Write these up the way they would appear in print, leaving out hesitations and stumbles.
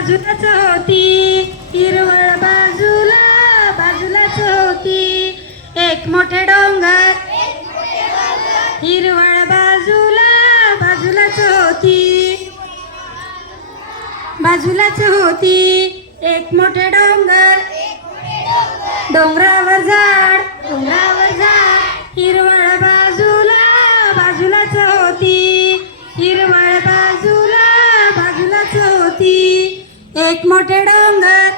बाजूलाच होती, हिरवळ बाजूला बाजूलाच होती. एक मोठे डोंगर, हिरवळ बाजूला बाजूलाच होती, बाजूलाच होती. एक मोठे डोंगर, डोंगरावर झाड, डोंगरावर झाड. हिरवळ बाजूला बाजूलाच होती, हिरवळ बाजूला बाजूलाच होती. एक मोठे डोंगर,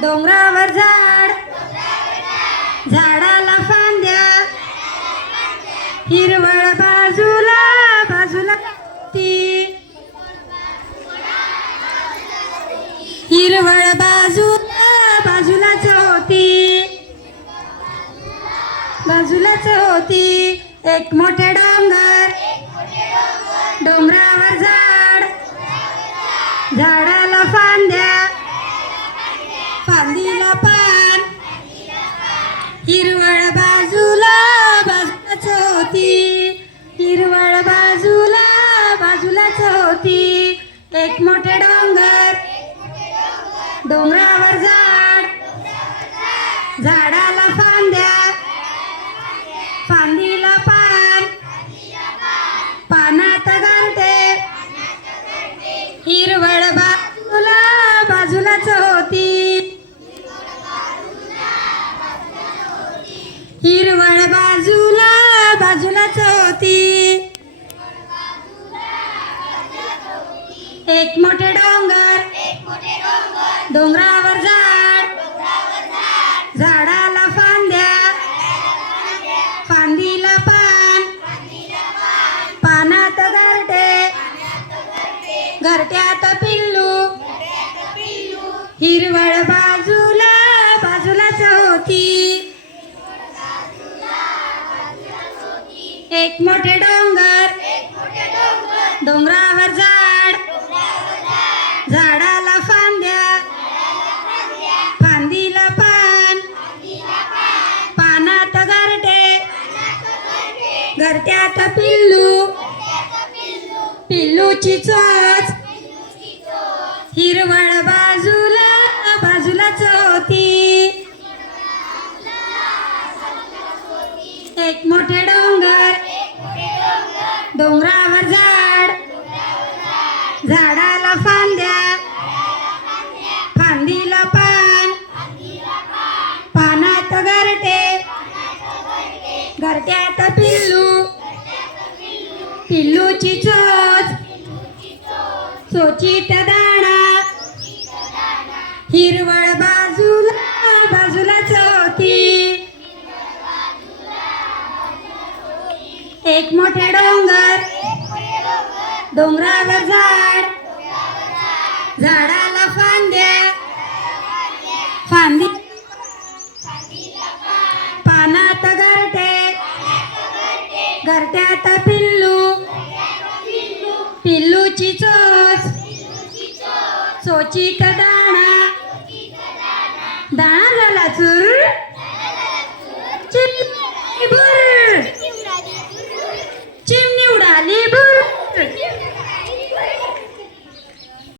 डोंगरावर झाड, झाडाला फांद्या. हिरवळ बाजूला बाजूला होती, हिरवळ बाजूला बाजूलाच होती, बाजूलाच होती. एक मोठे डोंगर, डोंगरावर झाड, झाडाला फांद्या, फांदीला पान. हिरवळ बाजूला बाजूलाच होती, हिरवळ बाजूला बाजूलाच होती. एक मोठे डोंगर, डोंगरावर झाड, झाडाला फांद्या, फांदीला पान, पानात गारठे. हिरवळ बाजूला बाजूलाच होती, हिरवळ बाजूला बाजूलाच होती. एक मोठे डोंगर, डोंगरावर झाड, झाडाला फांद्या, फांदीला पान, पानात गारठे, घरट्यात पिल्लू. हिरवळ बाजूला बाजूलाच होती, एक मोठे डोंगर, डोंगरावर झाड, झाडाला फांद्या, फांदीला पान, पानात गारठे, घरट्यात पिल्लू. पिल्लूची चोच, हिरवळ बाजूला बाजूलाच होती. एक मोठे डोंगर, डोंगरावर झाड, झाडाला फांद्या, फांदीला पान, पानात गारठे, घरट्यात पिल्लू. पिल्लूची चोच, चोचीत दाणा. हिरवळ बाजूला बाजूलाच होती, एक मोठे डोंगर, डोंगरावर झाड, झाडाला फांद्या, फांदी, पानात गारठे, घरट्यात पिल्लू. पिल्लूची चोच, चोचीत दाणा. दाणा झाला चूर.